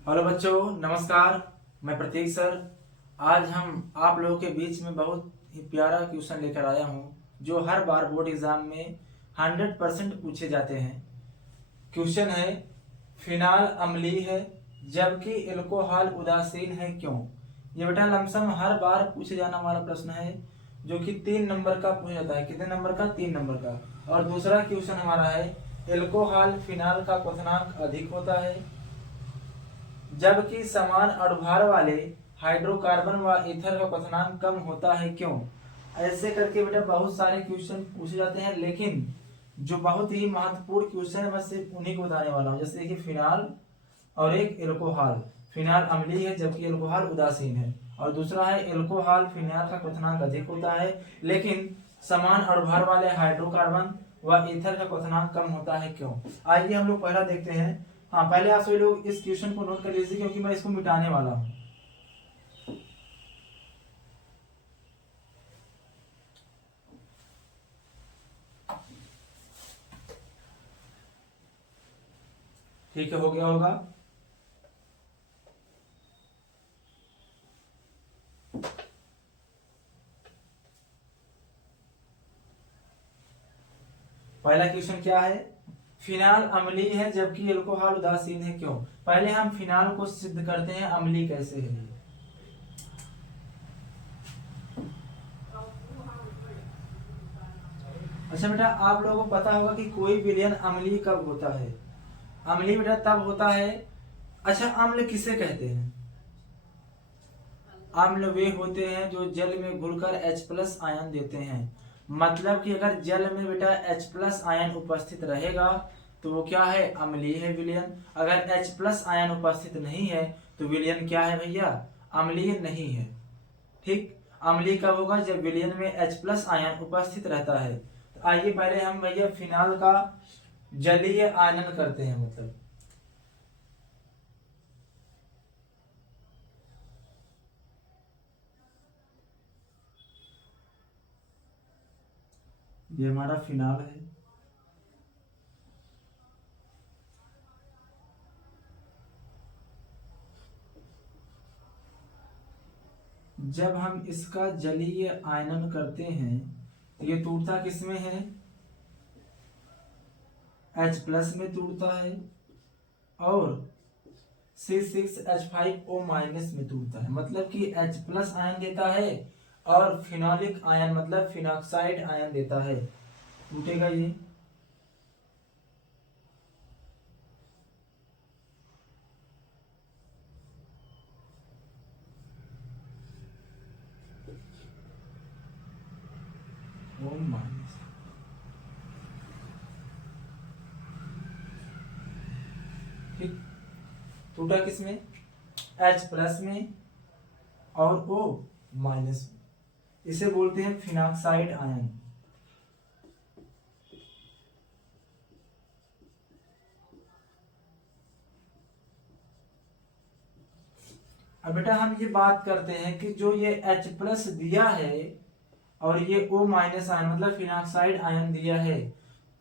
Hello बच्चों, नमस्कार। मैं प्रतीक सर। आज हम आप लोगों के बीच में बहुत ही प्यारा क्वेश्चन लेकर आया हूं जो हर बार बोर्ड एग्जाम में 100% पूछे जाते हैं। क्वेश्चन है, फिनाल अम्लीय है जबकि एल्कोहल उदासीन है, क्यों? ये बेटा लमसम हर बार पूछे जाने वाला प्रश्न है जो कि 3 नंबर का पूछा जाता है। कितने नंबर का? 3 नंबर का। और दूसरा क्वेश्चन हमारा है, एल्कोहल फिनाल का क्वथनांक अधिक होता है जबकि समान अणुभार वाले हाइड्रोकार्बन व ईथर का क्वथनांक कम होता है, क्यों? ऐसे करके बेटा बहुत सारे क्वेश्चन पूछे जाते हैं, लेकिन जो बहुत ही महत्वपूर्ण क्वेश्चन है मैं सिर्फ उन्हीं को बताने वाला हूँ। जैसे देखिए, फिनाल और एक एल्कोहल। फिनाल अम्लीय है जबकि एल्कोहल उदासीन है। और दूसरा है, एल्कोहल फिनाल का क्वथनांक अधिक होता है लेकिन समान अणुभार वाले हाइड्रोकार्बन व ईथर का क्वथनांक कम होता है, क्यों? आइए हम लोग पहला देखते हैं। हाँ, पहले आप सभी लोग इस क्वेश्चन को नोट कर लीजिए क्योंकि मैं इसको मिटाने वाला हूँ। ठीक है, हो गया होगा। पहला क्वेश्चन क्या है? फिनाल अम्लीय है जबकि एल्कोहल उदासीन है, क्यों? पहले हम फिनाल को सिद्ध करते हैं अम्लीय कैसे है। अच्छा बेटा, आप लोगों को पता होगा कि कोई विलयन अम्लीय कब होता है? अम्लीय बेटा तब होता है। अच्छा, अम्ल किसे कहते हैं? अम्ल वे होते हैं जो जल में घुलकर H+ आयन देते हैं। मतलब कि अगर जल में बेटा H+ आयन उपस्थित रहेगा तो वो क्या है? अम्लीय है, विलयन। अगर H+ आयन उपस्थित नहीं है तो विलयन क्या है भैया? अम्लीय नहीं है। ठीक। अम्लीय कब होगा? जब विलयन में H+ आयन उपस्थित रहता है। तो आइए पहले हम भैया फिनाल का जलीय आयनन करते हैं। मतलब ये हमारा फिनाल है। जब हम इसका जलीय आयनन करते हैं तो ये टूटता किसमें है? H+ में टूटता है और C6H5O- में टूटता है। मतलब कि H+ आयन देता है और फिनोलिक आयन मतलब फिनॉक्साइड आयन देता है। टूटेगा ये। O-। ठीक। टूटा किसमें? H+ में और O- में। इसे बोलते हैं फिनॉक्साइड आयन। अब बेटा हम ये बात करते हैं कि जो ये H+ दिया है और ये O- आयन मतलब फिनॉक्साइड आयन दिया है,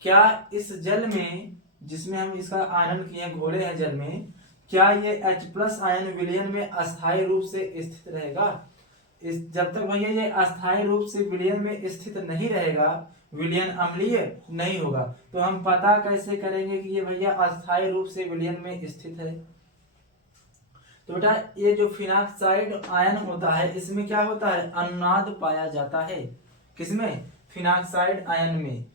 क्या इस जल में जिसमें हम इसका आयनन किए हैं, घोले हैं जल में, क्या ये H+ आयन विलयन में अस्थायी रूप से स्थित रहेगा? इस जब तक भैया ये अस्थायी रूप से विलयन में स्थित नहीं रहेगा, विलयन अम्लीय नहीं होगा। तो हम पता कैसे करेंगे कि ये भैया अस्थायी रूप से विलयन में स्थित है? तो बेटा ये जो फिनॉक्साइड आयन होता है इसमें क्या होता है? अनुनाद पाया जाता है। किसमें? फिनॉक्साइड आयन में।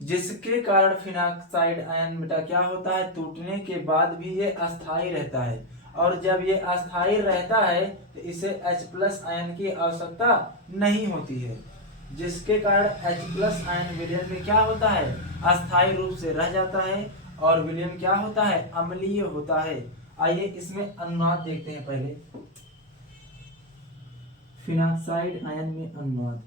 जिसके कारण फिनॉक्साइड आयन बेटा क्या होता है? टूटने के बाद भी ये अस्थायी रहता है। और जब ये अस्थायी रहता है तो इसे H+ आयन की आवश्यकता नहीं होती है, जिसके कारण H+ आयन विलयन में क्या होता है? अस्थायी रूप से रह जाता है और विलयन क्या होता है? अम्लीय होता है। आइए इसमें अनुनाद देखते हैं पहले। फिनॉक्साइड आयन में अनुनाद।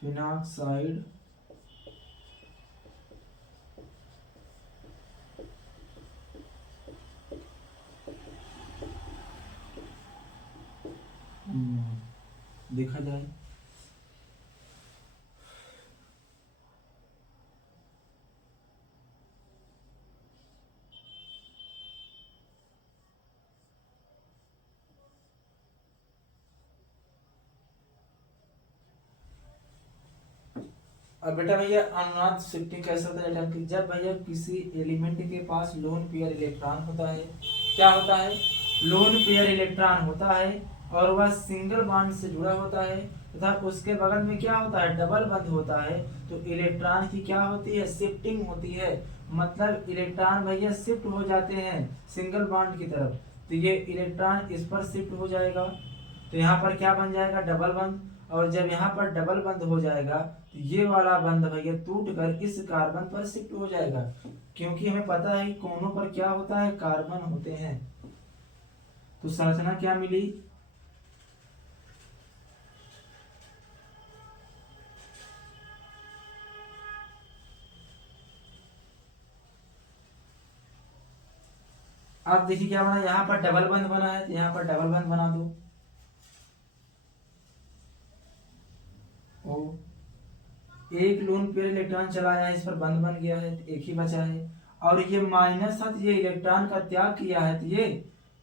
फिनॉक्साइड अनुनाद। देखा जाए। अब बेटा भैया अनुनाद शिफ्टिंग कैसे होता है एटम की, जब भैया किसी एलिमेंट के पास लोन पेयर इलेक्ट्रॉन होता है, क्या होता है, लोन पेयर इलेक्ट्रॉन होता है और वह सिंगल बॉन्ड से जुड़ा होता है तथा उसके बगल में क्या होता है, डबल बंद होता है, तो इलेक्ट्रॉन की क्या होती है, शिफ्टिंग होती है। मतलब इलेक्ट्रॉन भैया शिफ्ट हो जाते हैं सिंगल बॉन्ड की तरफ, तो ये इलेक्ट्रॉन इस पर शिफ्ट हो जाएगा, तो यहाँ पर क्या बन जाएगा, डबल बंद। और जब यहाँ पर डबल बंद हो जाएगा तो ये वाला बंद भैया टूट कर इस कार्बन पर शिफ्ट हो जाएगा, क्योंकि हमें पता है कि कोनों पर क्या होता है, कार्बन होते हैं। तो संरचना क्या मिली, आप देखिए क्या बना, यहाँ पर डबल बंद बना है तो यहाँ पर डबल बंद बना दो, ओ एक लोन पेयर इलेक्ट्रॉन चला आया है, इस पर बंद बन गया है तो एक ही बचा है, और ये माइनस था तो ये इलेक्ट्रॉन का त्याग किया है तो ये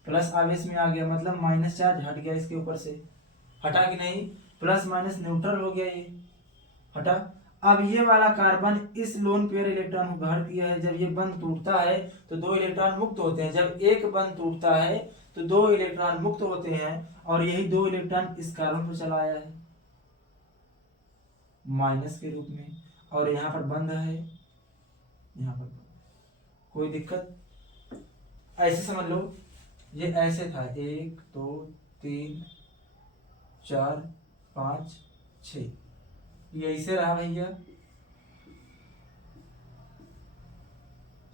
प्लस आवेश में आ गया, मतलब माइनस चार्ज हट गया इसके ऊपर से, हटा कि नहीं, प्लस माइनस न्यूट्रल हो गया ये, हटा। अब ये वाला कार्बन इस लोन पेयर इलेक्ट्रॉन को ग्रहण किया है, जब ये बंद टूटता है तो दो इलेक्ट्रॉन मुक्त होते हैं, जब एक बंद टूटता है तो दो इलेक्ट्रॉन मुक्त होते हैं, और यही दो इलेक्ट्रॉन इस कार्बन पर चला आया है माइनस के रूप में, और यहाँ पर बंद है, यहाँ पर कोई दिक्कत, ऐसे समझ लो, ये ऐसे था 1 2 3 4 5 6, ये ऐसे रहा भैया,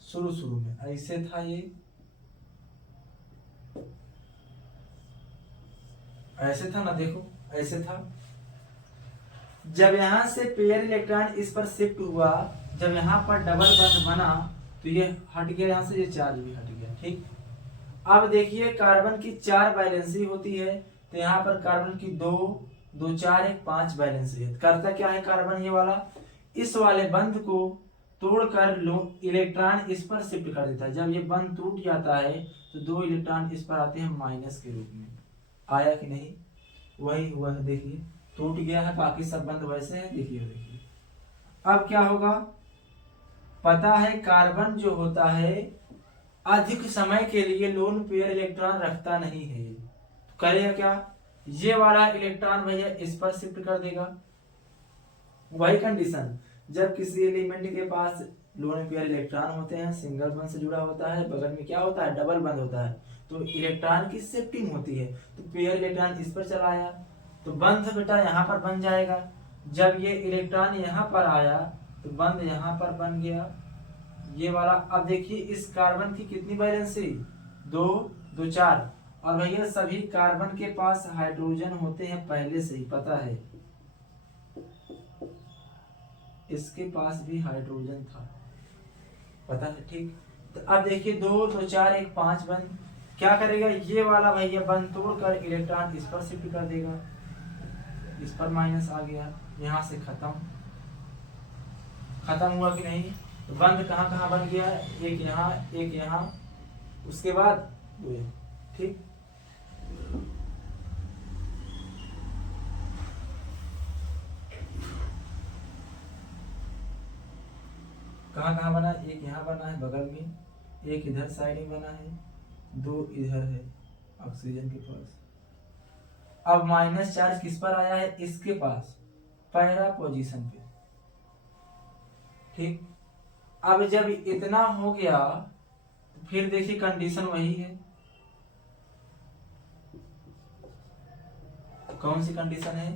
शुरू में ऐसे था, ये ऐसे था ना, देखो ऐसे था, जब यहां से पेयर इलेक्ट्रॉन इस पर शिफ्ट हुआ, जब यहाँ पर डबल बंद बना तो ये हट गया, यहाँ से ये चार्ज भी हट गया, ठीक। अब देखिए कार्बन की 4 वैलेंसी होती है, तो यहाँ पर कार्बन की 2 2 4 1 5 वैलेंसी है, करता क्या है कार्बन, ये वाला इस वाले बंद को तोड़कर लो इलेक्ट्रॉन इस पर शिफ्ट कर देता है, जब ये बंद टूट जाता है तो दो इलेक्ट्रॉन इस पर आते हैं माइनस के रूप में, आया कि नहीं, वही हुआ है, देखिए टूट गया है, बाकी सब बंद वैसे हैं, देखिए देखिए। अब क्या होगा, पता है कार्बन जो होता है अधिक समय के लिए लोन पेयर इलेक्ट्रॉन रखता नहीं है, तो करेगा क्या, ये वाला इलेक्ट्रॉन भैया इस पर शिफ्ट कर देगा, वही कंडीशन, जब किसी एलिमेंट के पास लोन पेयर इलेक्ट्रॉन होते हैं, सिंगल बंद से जुड़ा होता है, बगल में क्या होता है, डबल बंद होता है, तो इलेक्ट्रॉन की शिफ्टिंग होती है, तो पेयर इलेक्ट्रॉन इस पर चला आया तो बंद बेटा यहाँ पर बन जाएगा, जब ये इलेक्ट्रॉन यहाँ पर आया तो बंद यहाँ पर बन गया, ये वाला। अब देखिए इस कार्बन की कितनी वैलेंसी, 2 2 4, और भैया सभी कार्बन के पास हाइड्रोजन होते हैं पहले से ही पता है, इसके पास भी हाइड्रोजन था, पता है, ठीक। तो अब देखिए 2 2 4 1 5 बंद, क्या करेगा ये वाला भैया बंद तोड़कर इलेक्ट्रॉन इस पर शिफ्ट कर देगा, इस पर माइनस आ गया, यहाँ से खत्म हुआ कि नहीं, तो बंद कहाँ कहाँ बन गया, एक यहाँ उसके बाद दो, ठीक। कहाँ कहाँ बना, एक यहाँ बना है बगल में, एक इधर साइड में बना है, दो इधर है ऑक्सीजन के पास। अब माइनस चार्ज किस पर आया है, इसके पास पहला पोजीशन पे, ठीक। अब जब इतना हो गया तो फिर देखिए कंडीशन वही है, कौन सी कंडीशन है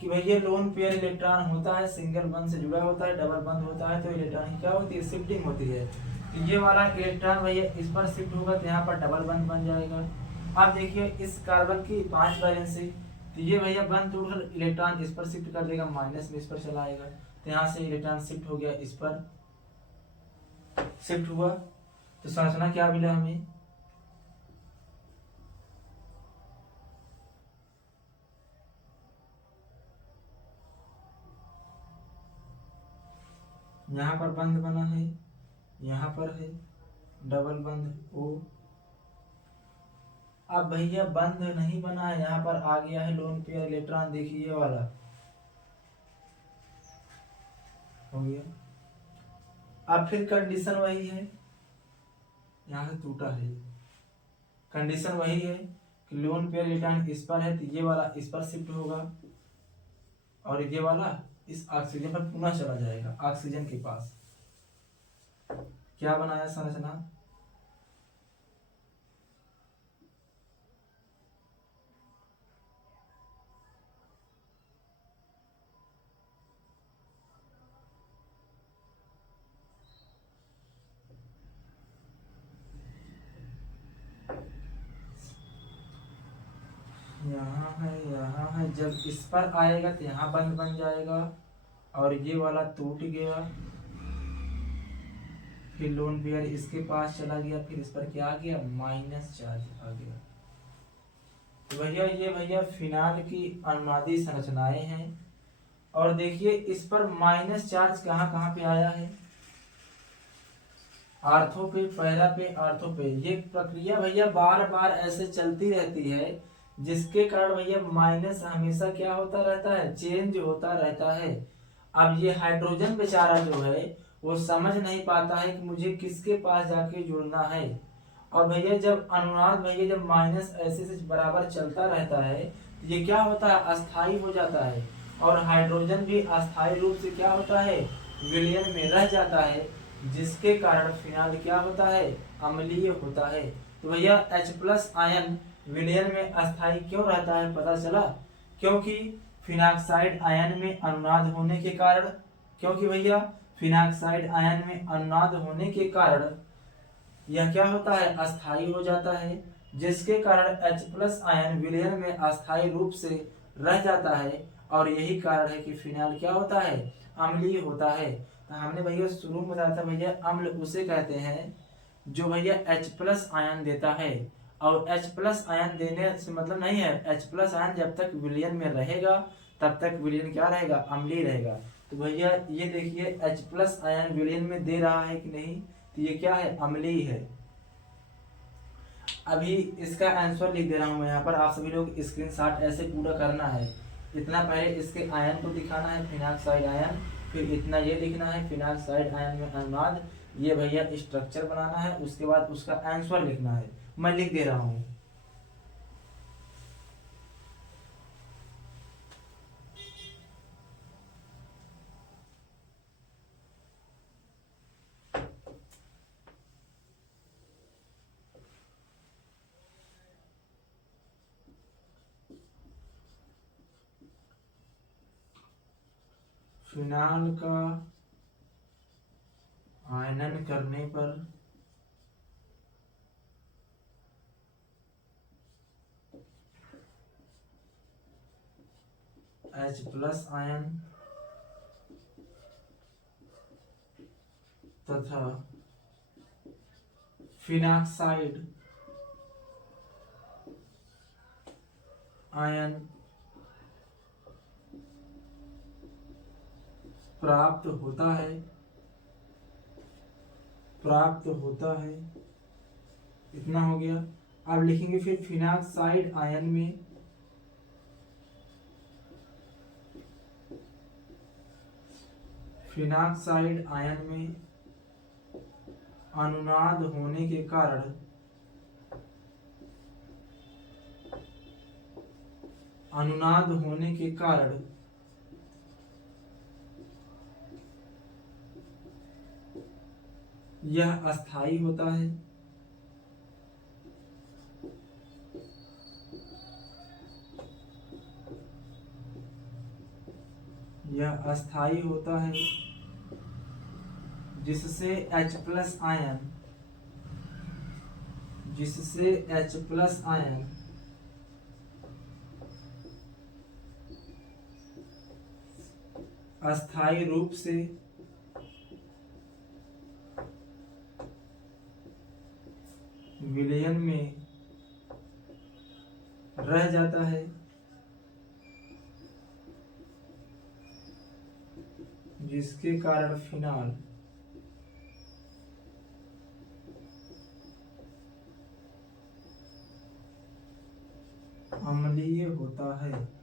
कि भैया लोन पेयर इलेक्ट्रॉन होता है, सिंगल बंद से जुड़ा होता है, डबल बंद होता है, तो इलेक्ट्रॉन की क्या होती है, शिफ्टिंग होती है, तो ये वाला इलेक्ट्रॉन भैया इस पर शिफ्ट होगा तो यहाँ पर डबल बंद बन जाएगा। अब देखिए इस कार्बन की 5 वैलेंसी, तो ये भैया बंद तोड़कर इलेक्ट्रॉन इस पर शिफ्ट कर देगा, माइनस में इस पर चला आएगा, तो यहाँ से इलेक्ट्रॉन शिफ्ट हो गया, इस पर शिफ्ट हुआ, तो संरचना क्या मिला हमें, यहाँ पर बंध बना है, यहाँ पर है डबल बंध O। अब भैया बंध नहीं बना है, यहाँ पर आ गया है लोन पेयर इलेक्ट्रॉन, देखिए ये वाला हो गया। अब फिर कंडीशन वही है, यहाँ से टूटा है, कंडीशन वही है कि लोन पेयर इलेक्ट्रॉन इस पर है तो ये वाला इस पर शिफ्ट होगा और ये वाला इस ऑक्सीजन पर पुनः चला जाएगा ऑक्सीजन के पास। क्या बनाया संरचना, यहाँ है यहाँ है, जब इस पर आएगा तो यहाँ बंद बन जाएगा और ये वाला टूट गया, फिर लोन पेयर इसके पास चला गया, फिर इस पर क्या आ गया माइनस चार्ज आ गया। तो भैया ये भैया फिनाल की अनुनादी संरचनाएं हैं। और देखिए इस पर माइनस चार्ज कहाँ कहाँ पे आया है, आर्थो पे, पहला पे, आर्थो पे। ये प्रक्रिया भैया बार बार ऐसे चलती रहती है जिसके कारण भैया माइनस हमेशा क्या होता रहता है, चेंज होता रहता है। अब ये हाइड्रोजन बेचारा जो है वो समझ नहीं पाता है कि मुझे किसके पास जाके जुड़ना है। और भैया जब अनुनाद भैया जब माइनस ऐसे से बराबर चलता रहता है तो ये क्या होता है, अस्थाई हो जाता है। और हाइड्रोजन भी अस्थाई रूप से क्या होता है, विलयन में रह जाता है, जिसके कारण फिनाल क्या होता है, अम्लीय होता है। तो भैया H+ आयन विलयन में अस्थाई क्यों रहता है, पता चला, क्योंकि फिनाक्साइड आयन में अनुनाद होने के कारण, क्योंकि भैया फिनाक्साइड आयन में अनुनाद होने के कारण यह क्या होता है, अस्थाई हो जाता है, जिसके कारण H+ आयन विलयन में अस्थाई रूप से रह जाता है। और यही कारण है कि फिनाल क्या होता है, अम्लीय होता है। तो हमने भैया शुरू में बताया था भैया अम्ल उसे कहते हैं जो भैया H+ आयन देता है। और H+ आयन देने से मतलब नहीं है, H+ आयन जब तक विलयन में रहेगा तब तक विलयन क्या रहेगा, अम्लीय रहेगा। तो भैया ये देखिए H+ आयन विलयन में दे रहा है कि नहीं, तो ये क्या है, अम्लीय है। अभी इसका आंसर लिख दे रहा हूं मैं यहाँ पर, आप सभी लोग स्क्रीनशॉट ऐसे पूरा करना है। इतना पहले इसके आयन को दिखाना है, फिनाक्साइड आयन, फिर इतना ये लिखना है फिनाक्साइड आयन में अनुनाद, ये भैया स्ट्रक्चर बनाना है, उसके बाद उसका आंसर लिखना है। मैं लिख दे रहा हूँ। फिनाल का आयनन करने पर H+ आयन तथा फिनाक्साइड आयन प्राप्त होता है, प्राप्त होता है। इतना हो गया। अब लिखेंगे फिर फिनाक्साइड आयन में फिनाक्साइड आयन में अनुनाद होने के कारण अनुनाद होने के कारण यह अस्थाई होता है। यह अस्थाई होता है जिससे H+ आयन अस्थाई रूप से विलयन में रह जाता है, जिसके कारण फिनाल अम्लीय होता है।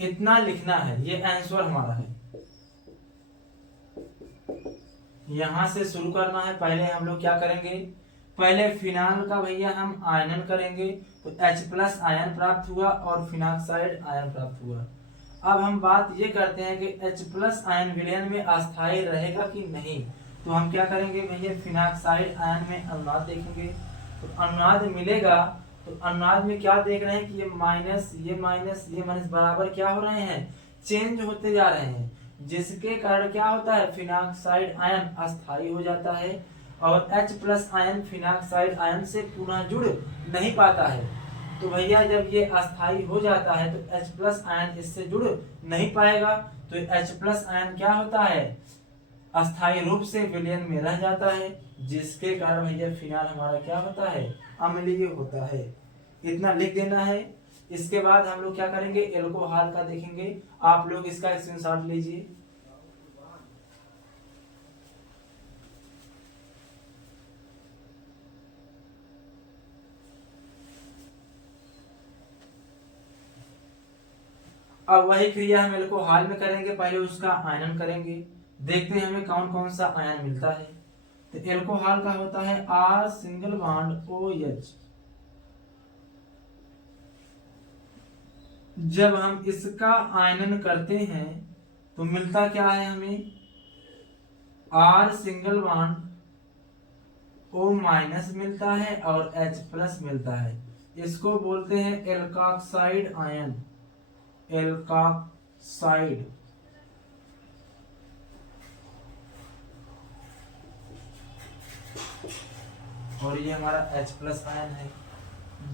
इतना लिखना है, ये आंसर हमारा है। यहां से शुरू करना है। पहले हम लोग क्या करेंगे, पहले फिनाल का भैया हम आयनन करेंगे, तो H+ आयन प्राप्त हुआ और फिनाक्साइड आयन प्राप्त हुआ। अब हम बात ये करते हैं कि H+ आयन विलयन में अस्थायी रहेगा कि नहीं। तो हम क्या करेंगे भैया, फिनाक्साइड आयन में अनुनाद देखेंगे, तो अनुनाद मिलेगा। तो अनुनाद में क्या देख रहे हैं कि ये माइनस बराबर क्या हो रहे हैं, चेंज होते जा रहे हैं, जिसके कारण क्या होता है, फिनाक्साइड आयन अस्थायी हो जाता है और H+ आयन फिनाक्साइड आयन से पुनः जुड़ नहीं पाता है। तो भैया जब ये अस्थायी हो जाता है तो H+ आयन इससे जुड़ नहीं पाएगा, तो H+ आयन क्या होता है, अस्थायी रूप से विलयन में रह जाता है, जिसके कारण भैया फिनाल हमारा क्या होता है, अम्लीय होता है। इतना लिख देना है। इसके बाद हम लोग क्या करेंगे, एल्कोहल का देखेंगे। आप लोग इसका स्क्रीनशॉट लीजिए। अब वही क्रिया हम एल्कोहल में करेंगे, पहले उसका आयनन करेंगे, देखते हैं हमें कौन कौन सा आयन मिलता है। तो एल्कोहल का होता है R≡OH। जब हम इसका आयनन करते हैं तो मिलता क्या है हमें, R≡O- मिलता है और H+ मिलता है। इसको बोलते हैं एल्कोक्साइड आयन, एल्कोक्साइड। और ये हमारा H+ आयन है।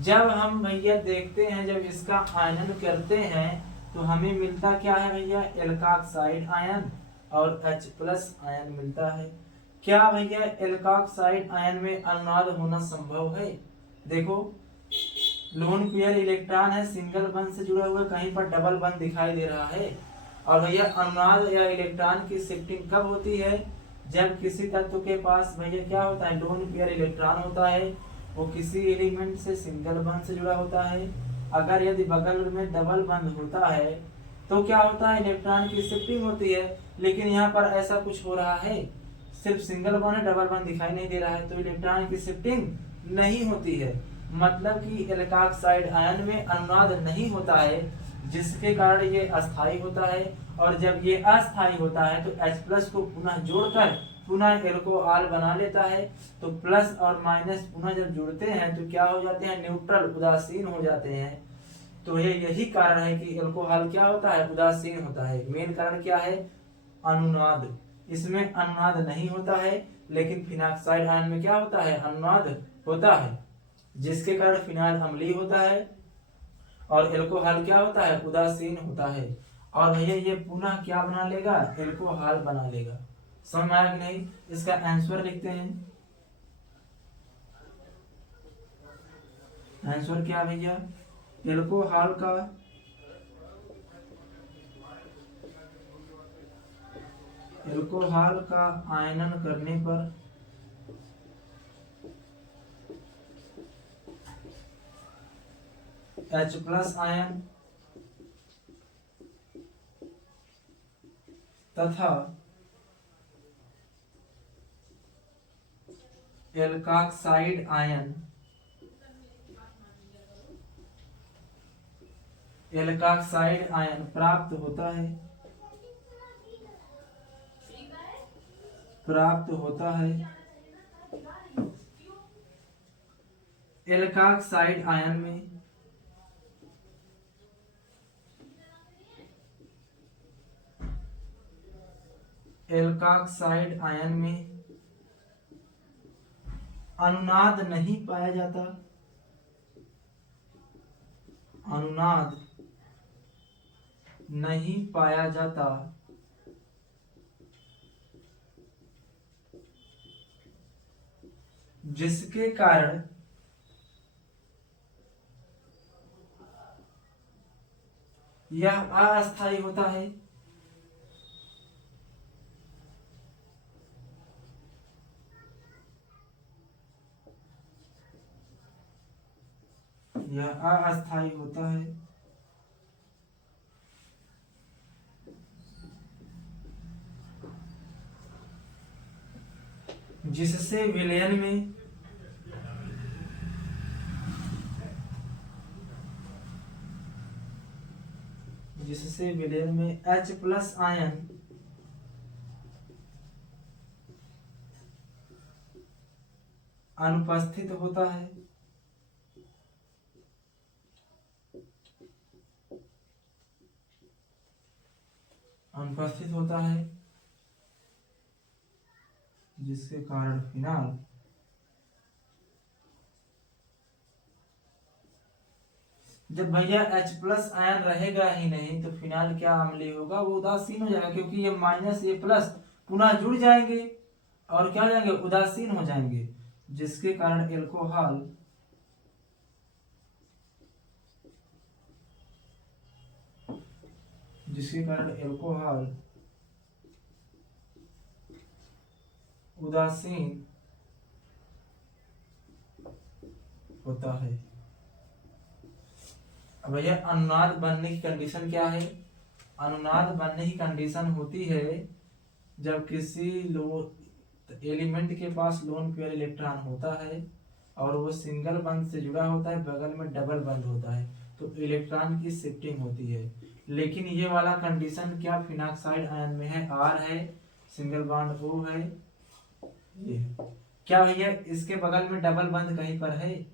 जब हम भैया देखते हैं, जब इसका आयनन करते हैं तो हमें मिलता क्या है भैया, एल्कोक्साइड आयन और H+ आयन मिलता है। क्या भैया एल्कोक्साइड आयन में अनुनाद होना संभव है। देखो लोन पेयर इलेक्ट्रॉन है, सिंगल बंध से जुड़ा हुआ, कहीं पर डबल बंध दिखाई दे रहा है। और भैया अनुनाद या इलेक्ट्रॉन की शिफ्टिंग कब होती है, जब किसी तत्व के पास भैया क्या होता है, लोन पेयर इलेक्ट्रॉन होता है, वो किसी एलिमेंट से सिंगल बंध से जुड़ा होता है। अगर यदि बगल में डबल बंध होता है तो क्या होता है, इलेक्ट्रॉन की शिफ्टिंग होती है। लेकिन यहाँ पर ऐसा कुछ हो रहा है, सिर्फ सिंगल बंध है, डबल बंध दिखाई नहीं दे रहा है, तो इलेक्ट्रॉन की शिफ्टिंग नहीं होती है। मतलब कि एल्कोक्साइड आयन में अनुनाद नहीं होता है, जिसके कारण ये अस्थायी होता है। और जब ये अस्थायी होता है तो H+ को पुनः जोड़कर पुनः एल्कोहल बना लेता है। तो प्लस और माइनस पुनः जब जुड़ते हैं तो क्या हो जाते हैं, न्यूट्रल, उदासीन हो जाते हैं। तो ये यही कारण है कि एल्कोहल क्या होता है, उदासीन होता है। मेन कारण क्या है, अनुनाद। इसमें अनुनाद नहीं होता है, लेकिन फिनाक्साइड आयन में क्या होता है, अनुनाद होता है, जिसके कारण फिनाइल अम्लीय होता है और एल्कोहल क्या होता है, उदासीन होता है। और भैया ये पुनः क्या बना लेगा, एल्कोहल बना लेगा। समझ में आया कि नहीं। इसका आंसर लिखते हैं। आंसर क्या भैया, एल्कोहल का आयनन करने पर H+ आयन तथा एल्कोक्साइड आयन प्राप्त होता है, एल्कोक्साइड आयन में अनुनाद नहीं पाया जाता, जिसके कारण यह अस्थायी होता है। यह अस्थाई होता है। जिससे विलयन में H+ आयन अनुपस्थित होता है। जिसके कारण फिनाल जब भैया H+ आयन रहेगा ही नहीं तो फिनाल क्या अम्लीय होगा, वो उदासीन हो जाएगा, क्योंकि ये माइनस ये प्लस पुनः जुड़ जाएंगे और क्या हो जाएंगे, उदासीन हो जाएंगे, जिसके कारण एल्कोहल उदासीन होता है। अब भैया अनुनाद बनने की कंडीशन क्या है? अनुनाद बनने की कंडीशन होती है जब किसी एलिमेंट के पास लोन पेयर इलेक्ट्रॉन होता है और वो सिंगल बंध से जुड़ा होता है, बगल में डबल बंध होता है, तो इलेक्ट्रॉन की शिफ्टिंग होती है। लेकिन ये वाला कंडीशन क्या फिनॉक्साइड आयन में है? R है, सिंगल बॉन्ड O है, ये क्या भैया इसके बगल में डबल बंध कहीं पर है?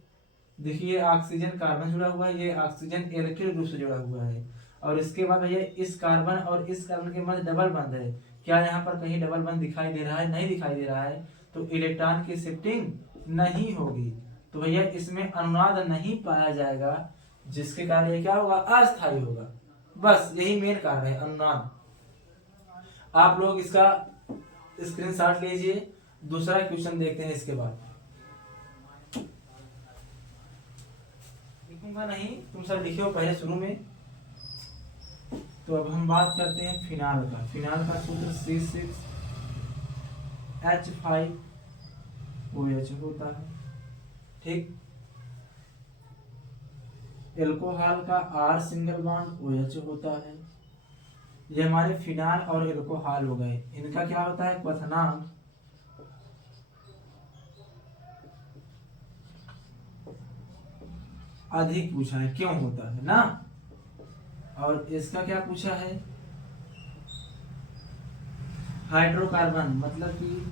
देखिए ऑक्सीजन कार्बन जुड़ा हुआ है, ये ऑक्सीजन एल्किल ग्रुप से जुड़ा हुआ है, और इसके बाद भैया इस कार्बन और इस कार्बन के मध्य डबल बंध है। क्या यहाँ पर कहीं डबल बंध दिखाई दे रहा है? नहीं दिखाई दे रहा है, तो इलेक्ट्रॉन की शिफ्टिंग नहीं होगी, तो भैया इसमें अनुनाद नहीं पाया जाएगा, जिसके कारण ये क्या होगा, अस्थायी होगा। बस यही मेन कारण है अनुनाद। आप लोग इसका स्क्रीनशॉट लीजिए। दूसरा क्वेश्चन देखते हैं इसके बाद। लिखूंगा नहीं, तुम सब लिखे हो पहले शुरू में। तो अब हम बात करते हैं फिनाल का। फिनाल का सूत्र C6H5OH होता है, ठीक। एल्कोहल का R सिंगल बॉन्ड OH होता है। ये हमारे फिनाल और एल्कोहल हो गए। इनका क्या होता है, क्वथनांक अधिक पूछा है, क्यों होता है ना। और इसका क्या पूछा है, हाइड्रोकार्बन मतलब कि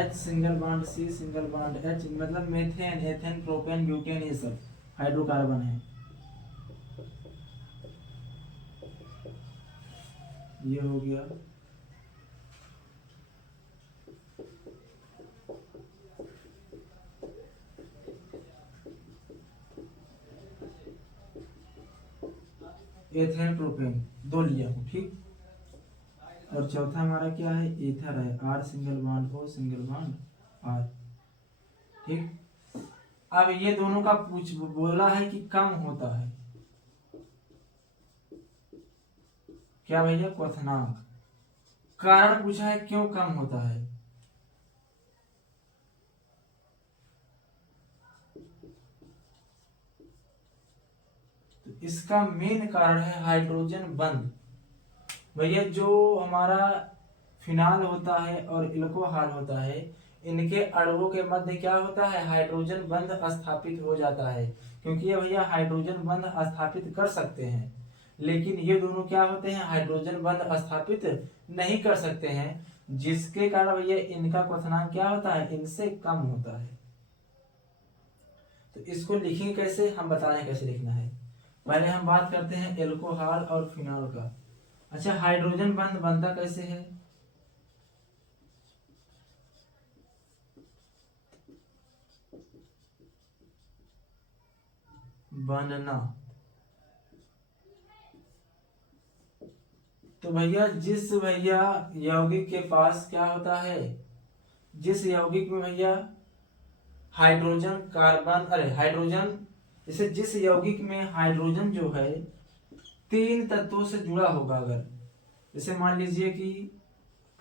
H single bond C single bond H, मतलब मेथेन, एथेन, प्रोपेन, ब्यूटेन, ये सब हाइड्रोकार्बन है। ये हो गया। एथेन प्रोपेन दो लिया हूं, ठीक। और चौथा हमारा क्या है, ईथर है, R single bond O single bond R, ठीक। अब ये दोनों का बोला है कि कम होता है, क्या भैया, क्वथनांक। कारण पूछा है क्यों कम होता है, तो इसका मेन कारण है हाइड्रोजन बंध। भैया जो हमारा फिनाल होता है और एल्कोहल होता है, इनके अणुओं के मध्य क्या होता है, हाइड्रोजन बंध स्थापित हो जाता है, क्योंकि ये भैया हाइड्रोजन बंध स्थापित कर सकते हैं। लेकिन ये दोनों क्या होते हैं, हाइड्रोजन बंध स्थापित नहीं कर सकते हैं, जिसके कारण भैया इनका क्वथनांक क्या होता है, इनसे कम होता है। तो इसको लिखेंगे कैसे, हम बता रहे हैं कैसे लिखना है। पहले हम बात करते हैं एल्कोहल और फिनॉल का। अच्छा, हाइड्रोजन बंध बनता कैसे है, बनना, तो भैया जिस यौगिक के पास क्या होता है, जिस यौगिक में भैया हाइड्रोजन कार्बन, अरे हाइड्रोजन, जैसे जिस यौगिक में हाइड्रोजन जो है 3 तत्वों से जुड़ा होगा, अगर जैसे मान लीजिए कि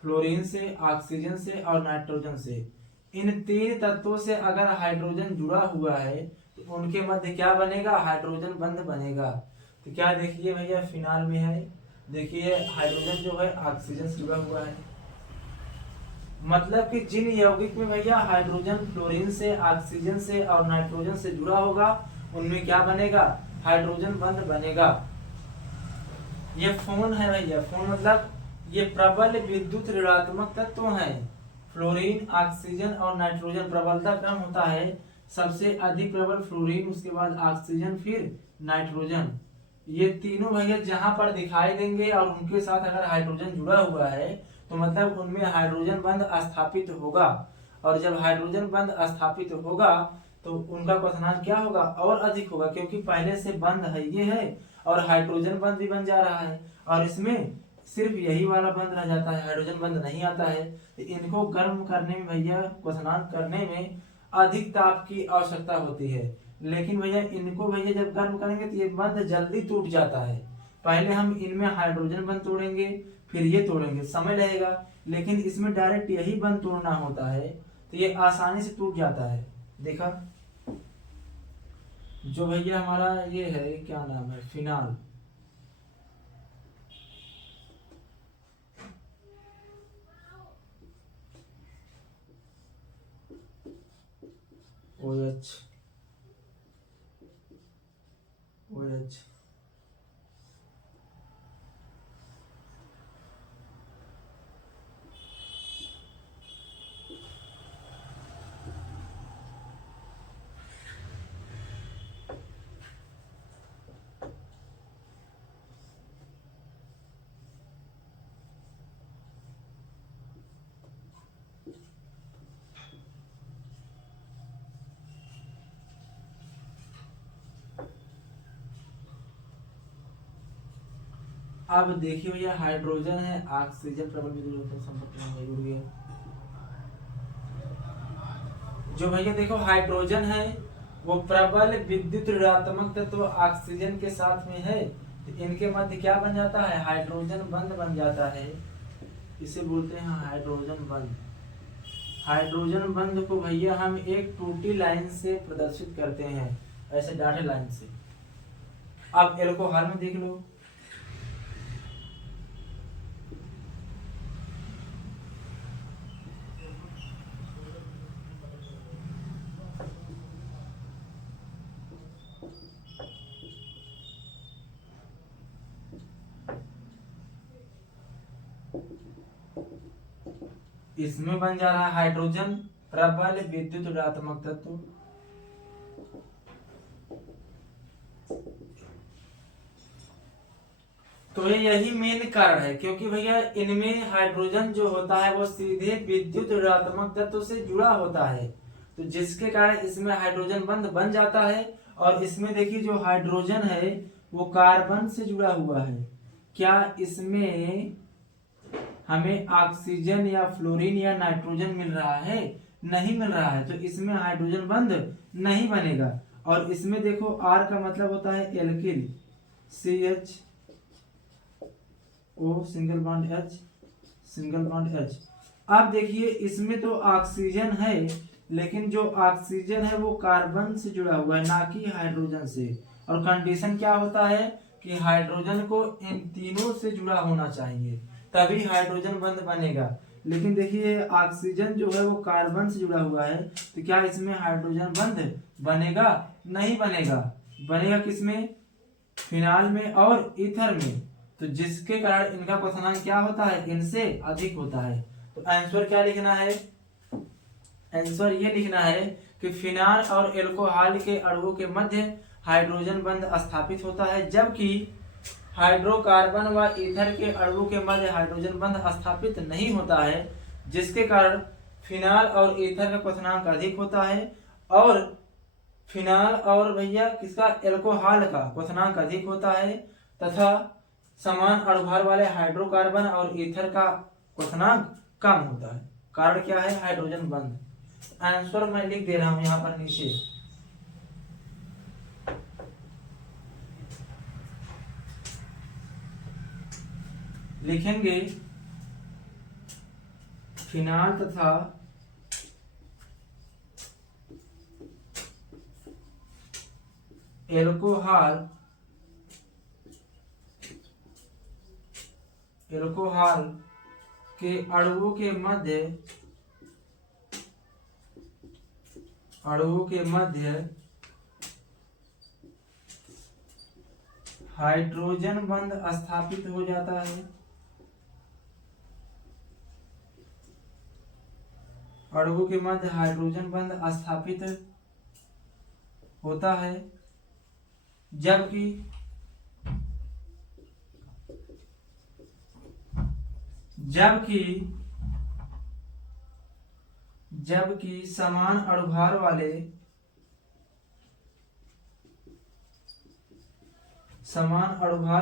फ्लोरीन से, ऑक्सीजन से और नाइट्रोजन से, इन तीन तत्वों से अगर हाइड्रोजन जुड़ा हुआ है तो उनके मध्य क्या बनेगा, हाइड्रोजन बंध बनेगा। तो क्या देखिए भैया फिनाल में है, देखिए हाइड्रोजन जो है ऑक्सीजन से जुड़ा हुआ है। मतलब कि जिन यौगिक में भैया हाइड्रोजन फ्लोरीन से, ऑक्सीजन से और नाइट्रोजन से जुड़ा होगा उनमें क्या बनेगा, हाइड्रोजन बंध बनेगा। ये फोन है भैया, फोन मतलब ये प्रबल विद्युत ऋणात्मक तत्व हैं। फ्लोरीन, ऑक्सीजन और नाइट्रोजन प्रबलता क्रम होता है, सबसे अधिक प्रबल फ्लोरीन, उसके बाद ऑक्सीजन, फिर नाइट्रोजन। ये तीनों भैया जहां पर दिखाई देंगे और उनके साथ अगर हाइड्रोजन जुड़ा हुआ है तो मतलब उनमें हाइड्रोजन बंध स्थापित होगा। और जब हाइड्रोजन बंध स्थापित होगा तो उनका क्वथनांक क्या होगा, और अधिक होगा, क्योंकि पहले से बंध है ये है और हाइड्रोजन बंध भी बन जा रहा है और इसमें सिर्फ यही वाला बंध रह जाता है, हाइड्रोजन बंध नहीं आता है। तो इनको गर्म करने में भैया, क्वथनांक करने में अधिक ताप की आवश्यकता होती है। लेकिन भैया इनको भैया जब गर्म करेंगे तो ये बंध जल्दी टूट जाता है। पहले हम इनमें हाइड्रोजन बंध तोड़ेंगे फिर ये तोड़ेंगे, समय लगेगा, लेकिन इसमें डायरेक्ट यही बंध तोड़ना होता है तो ये आसानी से टूट जाता है। देखा, जो भैया हमारा ये है, क्या नाम है, फिनाल, OH, OH, अब देखिए भैया हाइड्रोजन है, ऑक्सीजन प्रबल विद्युत संपर्क में जुड़ गए। जो भैया देखो हाइड्रोजन है वो प्रबल विद्युत ऋणात्मक तत्व ऑक्सीजन के साथ में है, तो इनके मध्य क्या बन जाता है, हाइड्रोजन बंध बन जाता है। इसे बोलते हैं हाइड्रोजन बंध। हाइड्रोजन बंध को भैया हम एक टूटी लाइन से प्रदर्शित करते हैं, ऐसे डाटे लाइन से। अब एल्कोहल में देख लो, इसमें बन जा रहा है हाइड्रोजन प्रबल विद्युत ऋणात्मक तत्व। तो यही मेन कारण है, क्योंकि भैया इनमें हाइड्रोजन जो होता है वो सीधे विद्युत ऋणात्मक तत्व से जुड़ा होता है, तो जिसके कारण इसमें हाइड्रोजन बंध बन जाता है। और इसमें देखिए जो हाइड्रोजन है वो कार्बन से जुड़ा हुआ है। क्या इसमें हमें ऑक्सीजन या फ्लोरीन या नाइट्रोजन मिल रहा है, नहीं मिल रहा है, तो इसमें हाइड्रोजन बंध नहीं बनेगा। और इसमें देखो R का मतलब होता है alkyl, CH O single bond H, single bond H। अब देखिए इसमें तो ऑक्सीजन है, लेकिन जो ऑक्सीजन है वो कार्बन से जुड़ा हुआ है, ना कि हाइड्रोजन से। और कंडीशन क्या होता है कि हाइड्रोजन को इन तीनों से जुड़ा होना चाहिए, तभी हाइड्रोजन बंध बनेगा। लेकिन देखिए ऑक्सीजन जो है वो कार्बन से जुड़ा हुआ है, तो क्या इसमें हाइड्रोजन बंध बनेगा, नहीं बनेगा। बनेगा किसमें, फिनाल में और ईथर में, तो जिसके कारण इनका क्वथनांक क्या होता है, इनसे अधिक होता है। तो आंसर क्या लिखना है, आंसर ये लिखना है कि फिनाल और एल्कोहल के अणुओं के मध्य हाइड्रोजन बंध स्थापित होता है, जबकि हाइड्रोकार्बन व ईथर के अणुओं के मध्य हाइड्रोजन बंध स्थापित नहीं होता है, जिसके कारण फिनाल और ईथर का क्वथनांक अधिक होता है। और फिनाल और भैया किसका, एल्कोहल का क्वथनांक अधिक होता है, तथा समान अणुभार वाले हाइड्रोकार्बन और ईथर का क्वथनांक कम होता है। कारण क्या है, हाइड्रोजन बंध। आंसर मैं लिख दे रहा हूं यहां पर नीचे। लिखेंगे फिनाल तथा एल्कोहल के अणुओं के मध्य हाइड्रोजन बंध स्थापित हो जाता है। अणुओं के मध्य हाइड्रोजन बंध स्थापित होता है, जबकि समान अणुभार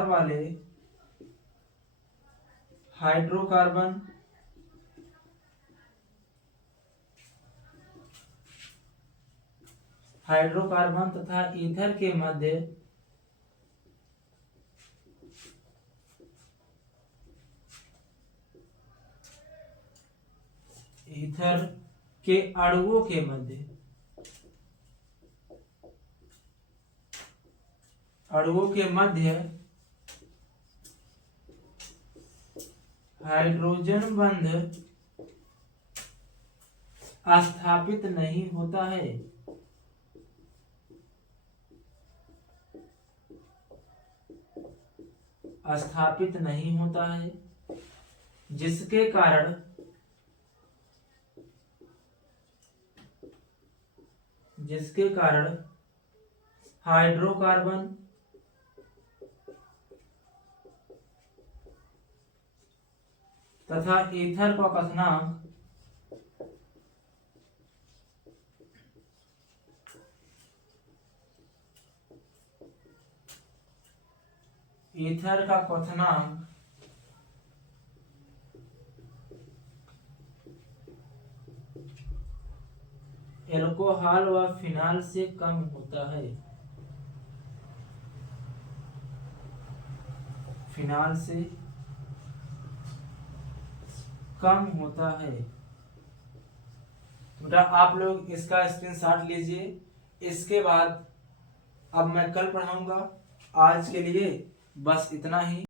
वाले हाइड्रोकार्बन तथा ईथर के मध्य ईथर के अणुओं के मध्य हाइड्रोजन बंध स्थापित नहीं होता है, जिसके कारण हाइड्रोकार्बन तथा ईथर का क्वथनांक एल्कोहल व फिनॉल से कम होता है। बेटा आप लोग इसका स्क्रीनशॉट लीजिए। इसके बाद अब मैं कल पढ़ाऊंगा। आज के लिए बस इतना ही।